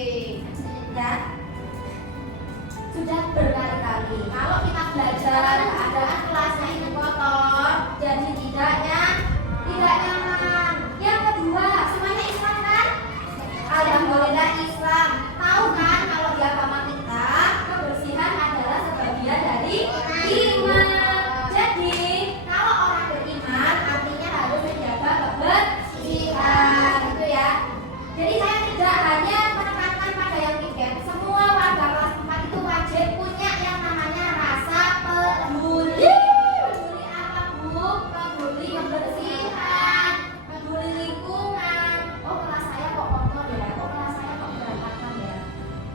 Ya, sudah berkali-kali kalau kita belajar keadaan kelasnya itu kotor, jadi tidak nyaman. Yang kedua, semuanya Islam kan? Alhamdulillah Islam. Tahu kan kalau di agama kita kebersihan adalah sebagian dari iman. Jadi kalau orang beriman artinya harus menjaga kebersihan, gitu ya. Jadi saya tidak hanya menekankan pada yang tiket. Semua warga kelas 4 itu wajib punya yang namanya rasa peduli. Peduli apa, Bu? Peduli kebersihan, peduli lingkungan. Oh, kelas saya kok kotor ya? Oh, kelas saya kok berantakan ya?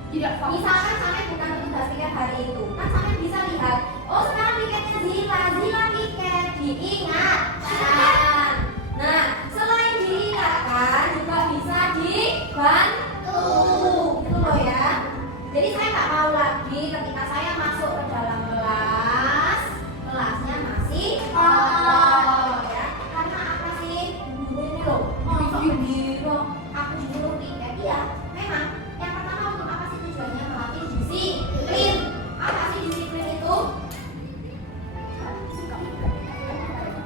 Tidak. Misalkan sampai bukan tugas tiket hari itu, kan sampai bisa lihat. Oh, sekarang tiketnya Zila tiket diingatkan. Nah, selain diingatkan juga bisa dibantu, gitu loh ya. Jadi saya nggak mau lagi ketika saya masuk ke dalam kelas, kelasnya masih kotor ya. Karena apa sih? Ini loh, aku disuruh tiket. Iya, memang. Yang pertama untuk apa sih tujuannya? Melatih disiplin. Apa sih disiplin itu?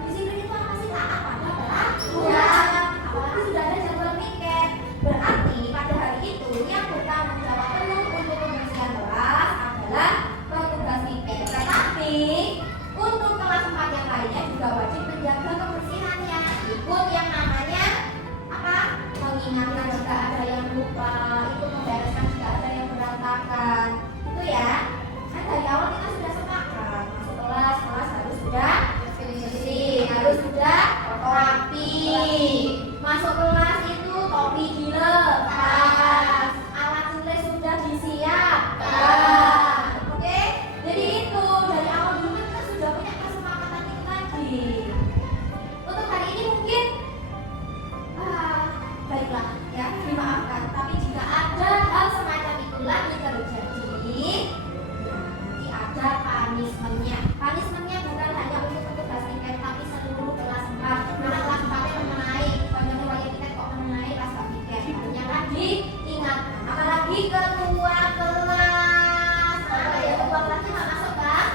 Disiplin itu apa sih? Taat pada peraturan. Apalagi sudah ada jadwal tiket. Berarti pada hari itu yang bertanggung jawab penuh untuk kebersihan kelas adalah petugas tiket. Tetapi untuk kelas 4 yang lainnya juga wajib menjaga kebersihannya. Ikut yang namanya apa? Mengingatkan jika ada yang lupa, ikut membereskan jika ada yang berantakan. Itu ya. Kan dari awal kita sudah sepakat masuk kelas harus sudah bersih, harus sudah rapi. Masuk kelas itu topi dilepas, alat tulis sudah disiapkan. Oke, jadi itu dari awal dulu kita sudah punya kesepakatan itu tadi. Untuk hari ini mungkin baiklah ya, dimaafkan. Tapi jika ada hal semacam itu lagi terjadi, nanti ada punishment-nya. Punishment-nya bukan hanya untuk petugas tiket, tapi seluruh kelas 4. Karena kelas 4 yang menaik, banyak wajib tiket kok menaik kelas tiket. Artinya kan diingatkan. Apalagi ketua kelas. Ada ya ketua kelasnya nggak masuk kan?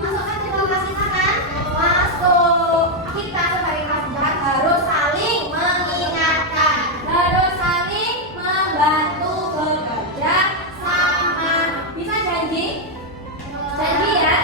Masuk kan ketua kelas kita kan? Masuk. Kita sebagai kelas 4 harus saling mengingatkan, harus saling membantu bekerja sama. Bisa janji? Janji ya?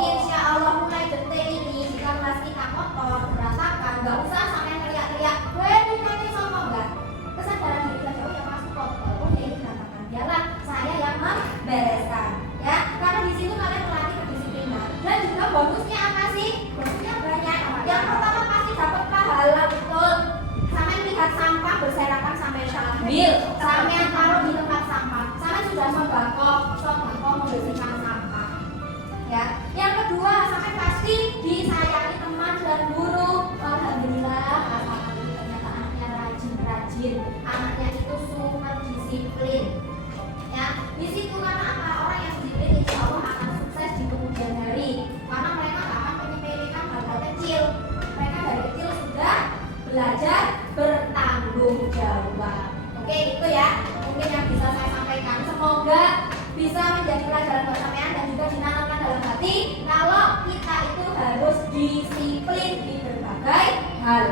Insya Allah mulai detik ini jika kelas kita kotor, berantakan, nggak usah sampai teriak-teriak, weh ini sombong, nggak. Kesadaran diri saja, oh ya kelas kotor, oh ya ini berantakan, biarlah saya yang membereskan ya. Karena di situ kalian melatih kedisiplinan. Dan juga bonusnya apa sih? Bonusnya banyak. Yang pertama pasti dapat pahala, betul. Sampai lihat sampah berserakan sampai sambil, sampai yang taruh di tempat sampah, sampai sudah sembako membersihkan sampah. Ya. Yang kedua, sampai pasti disayangi teman dan guru. Alhamdulillah, anak ini ternyata anaknya rajin, anaknya itu super disiplin. Ya, di situ karena apa? Orang yang disiplin insya Allah akan sukses di kemudian hari. Karena mereka nggak akan menyepelekan hal-hal kecil. Mereka dari kecil sudah belajar bertanggung jawab. Oke, itu ya. Mungkin yang bisa saya sampaikan. Semoga bisa menjadi pelajaran buat sampean dan juga dinanamkan dalam hati kalau kita itu harus disiplin di berbagai hal.